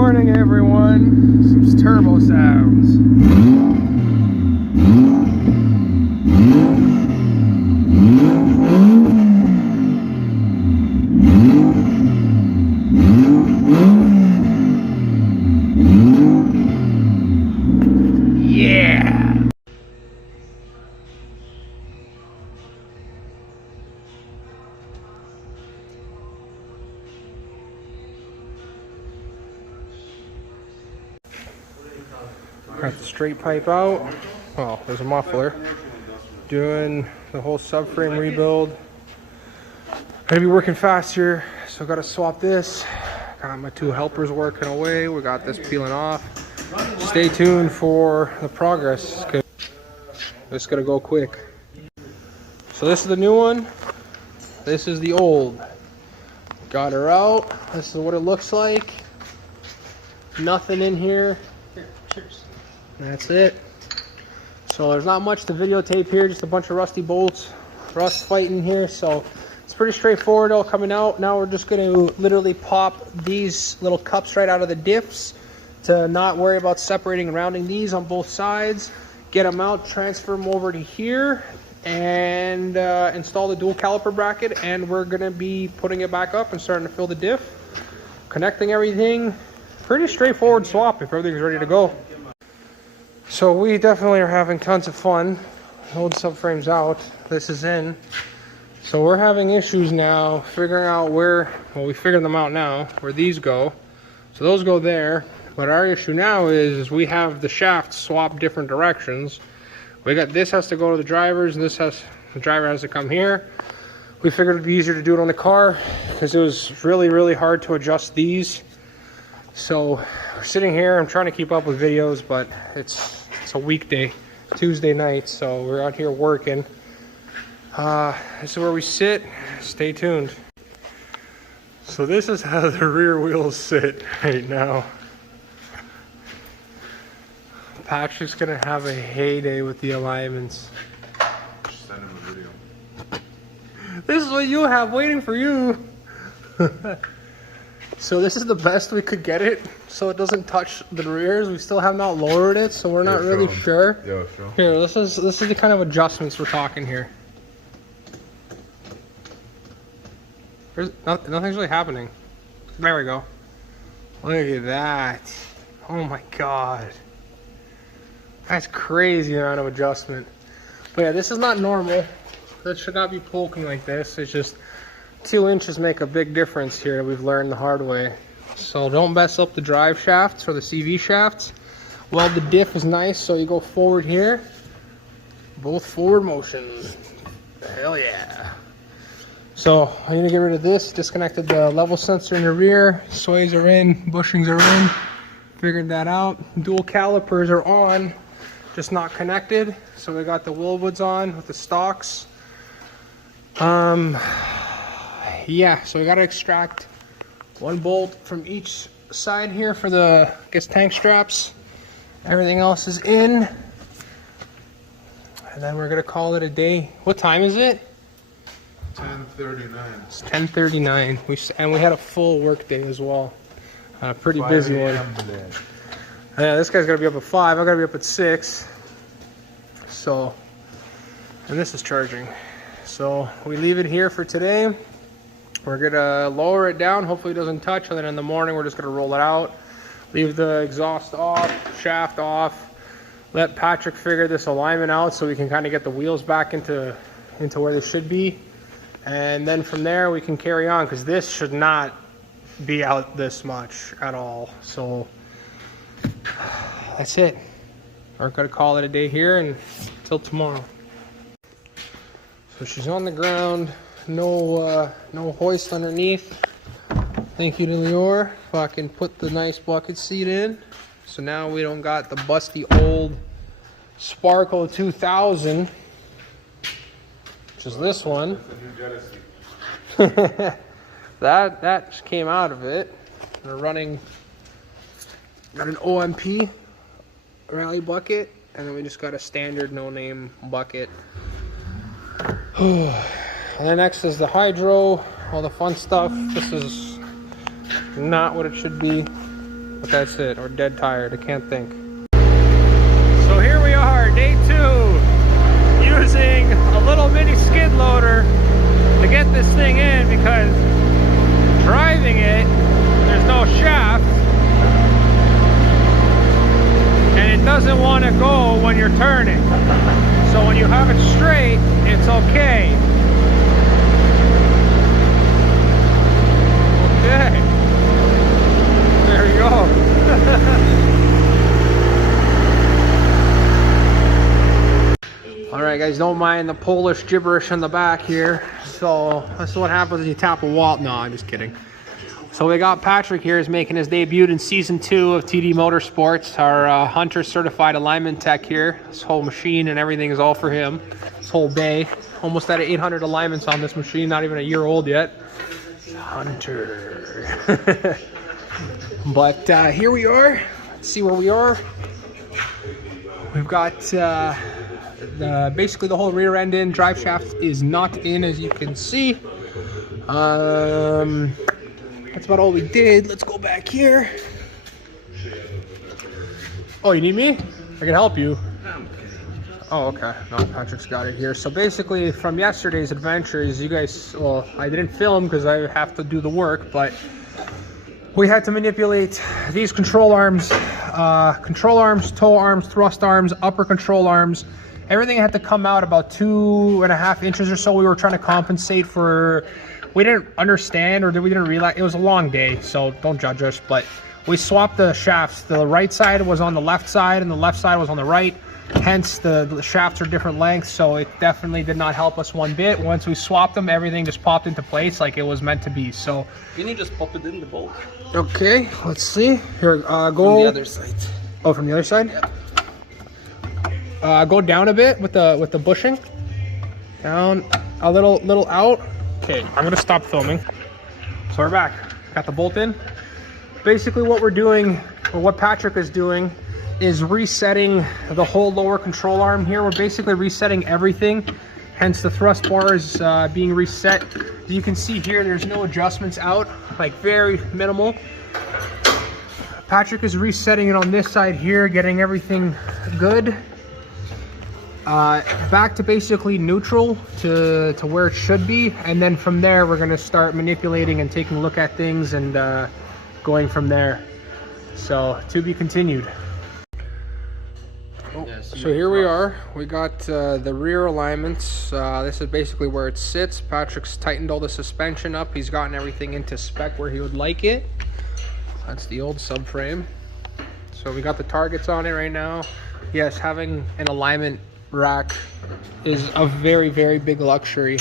morning, everyone. Some turbo sounds. Yeah. Got the straight pipe out. Well, there's a muffler. Doing the whole subframe rebuild. Gonna be working fast here, so gotta swap this. Got my two helpers working away. We got this peeling off. Stay tuned for the progress, because it's gonna go quick. So this is the new one. This is the old. Got her out. This is what it looks like. Nothing in here. Cheers. That's it. So there's not much to videotape here, just a bunch of rusty bolts, rust fighting here. So it's pretty straightforward all coming out. Now we're just going to literally pop these little cups right out of the diffs to not worry about separating and rounding these on both sides. Get them out, transfer them over to here, and install the dual caliper bracket. And we're going to be putting it back up and starting to fill the diff, connecting everything. Pretty straightforward swap if everything's ready to go. So we definitely are having tons of fun. Old subframe's out, this is in. So we're having issues now figuring out where, well, we figured them out now, where these go. So those go there. But our issue now is we have the shafts swap different directions. We got this has to go to the drivers, and the driver has to come here. We figured it'd be easier to do it on the car because it was really hard to adjust these. So we're sitting here, I'm trying to keep up with videos, but it's a weekday, Tuesday night, so we're out here working. This is where we sit. Stay tuned. So this is how the rear wheels sit right now. Patrick's gonna have a heyday with the alignments. Just send him a video. This is what you have waiting for you. So this is the best we could get it, so it doesn't touch the rears. We still have not lowered it, so we're not really sure. Yeah, sure. Here, this is the kind of adjustments we're talking here. Nothing's really happening. There we go. Look at that. Oh my god. That's crazy amount of adjustment. But yeah, this is not normal. That should not be poking like this. It's just 2 inches make a big difference here. We've learned the hard way. So don't mess up the drive shafts or the CV shafts. Well, the diff is nice, so you go forward here. Both forward motions. Hell yeah. So I need to get rid of this. Disconnected the level sensor in the rear. Sways are in, bushings are in. Figured that out. Dual calipers are on, just not connected. So we got the Willwoods on with the stocks. Yeah, so we got to extract 1 bolt from each side here for the, I guess, tank straps. Everything else is in. And then we're going to call it a day. What time is it? 10:39. It's 10:39. And we had a full work day as well. A pretty busy one. Yeah, this guy's got to be up at 5. I got to be up at 6. So, and this is charging. So we leave it here for today. We're gonna lower it down, hopefully it doesn't touch, and then in the morning we're just gonna roll it out, leave the exhaust off, shaft off, let Patrick figure this alignment out so we can kind of get the wheels back into where they should be, and then from there we can carry on, because this should not be out this much at all. So that's it. We're gonna call it a day here and until tomorrow. So she's on the ground. No hoist underneath. Thank you to Lior. Fucking put the nice bucket seat in. So now we don't got the busty old Sparkle 2000, which is this one. that just came out of it. We're running, got an OMP rally bucket, and then we just got a standard no-name bucket. And then next is the hydro, all the fun stuff. This is not what it should be. but that's it. Or dead tired, I can't think. So here we are, day 2, using a little mini skid loader to get this thing in, because driving it, there's no shaft, and it doesn't want to go when you're turning. So when you have it straight, it's okay. Okay. There you go. Alright guys, don't mind the Polish gibberish in the back here. So this is what happens when you tap a wall. No, I'm just kidding. So we got Patrick here, is making his debut in season 2 of TD Motorsports, our Hunter certified alignment tech here. This whole machine and everything is all for him. This whole bay. Almost at 800 alignments on this machine, not even a year old yet. Hunter. But here we are. Let's see where we are. We've got basically the whole rear end in. Drive shaft is not in, as you can see. That's about all we did. Let's go back here. Oh, you need me? I can help you. Oh, okay. No, Patrick's got it here. So basically, from yesterday's adventures, you guys, well, I didn't film because I have to do the work, but we had to manipulate these control arms, toe arms, thrust arms, upper control arms. Everything had to come out about 2.5 inches or so. We were trying to compensate for, we didn't understand, or we didn't realize, it was a long day, so don't judge us, but we swapped the shafts. The right side was on the left side and the left side was on the right. Hence the shafts are different lengths, so it definitely did not help us one bit. Once we swapped them, everything just popped into place like it was meant to be. So can you just pop it in the bolt? Okay, let's see. Here, go from the other side. Oh, from the other side? Yeah. Go down a bit with the bushing. Down a little out. Okay, I'm gonna stop filming. So we're back. Got the bolt in. Basically what we're doing, or what Patrick is doing, is resetting the whole lower control arm here. We're basically resetting everything, hence the thrust bar is being reset. As you can see here, there's no adjustments out, like very minimal. Patrick is resetting it on this side here, getting everything good. Back to basically neutral to where it should be, and then from there we're gonna start manipulating and taking a look at things and going from there. So to be continued. Oh, so here we are. We got the rear alignments. This is basically where it sits. Patrick's tightened all the suspension up. He's gotten everything into spec where he would like it. That's the old subframe. So we got the targets on it right now. Yes, having an alignment rack is a very, very big luxury.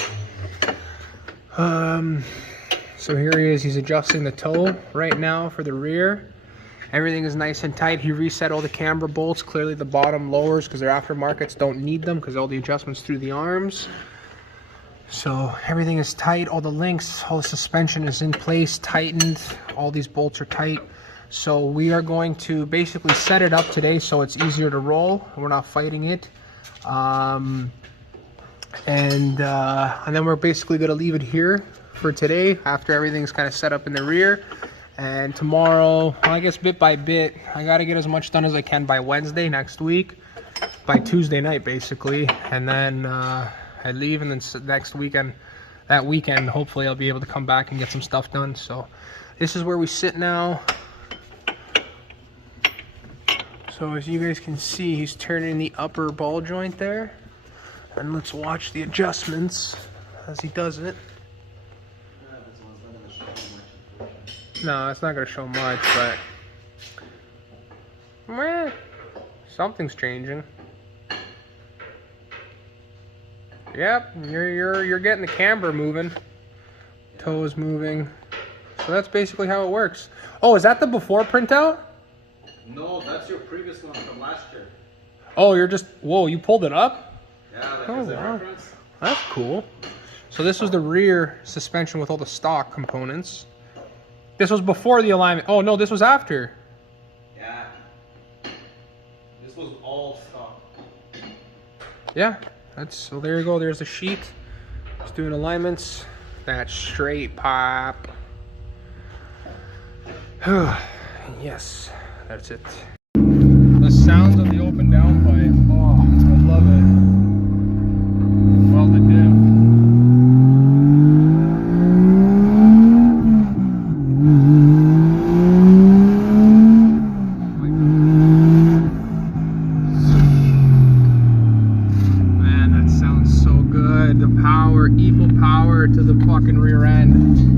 So here he is. He's adjusting the toe right now for the rear. Everything is nice and tight. He reset all the camber bolts. Clearly the bottom lowers because they're aftermarkets, don't need them because all the adjustments through the arms. So everything is tight. All the links, all the suspension is in place, tightened. All these bolts are tight. So we are going to basically set it up today so it's easier to roll. We're not fighting it. And then we're basically going to leave it here for today after everything's kind of set up in the rear. And tomorrow, well, I guess bit by bit, I got to get as much done as I can by Wednesday next week, by Tuesday night basically, and then I leave, and then next weekend, that weekend, hopefully I'll be able to come back and get some stuff done. So this is where we sit now. So as you guys can see, he's turning the upper ball joint there, and let's watch the adjustments as he does it. No, it's not going to show much, but something's changing. Yep, you're getting the camber moving, toes moving. So that's basically how it works. Oh, is that the before printout? No, that's your previous one from last year. Oh, you're just, whoa, you pulled it up? Yeah, like oh, as a wow. reference. That's cool. So this was the rear suspension with all the stock components. This was before the alignment. Oh no, this was after. Yeah. This was all stock. Yeah, that's, so there you go. There's the sheet. Just doing alignments. That straight pop. Yes, that's it. The sounds of the open down pipe. Oh, I love it. Welded dim. Man, that sounds so good. The power, equal power to the fucking rear end.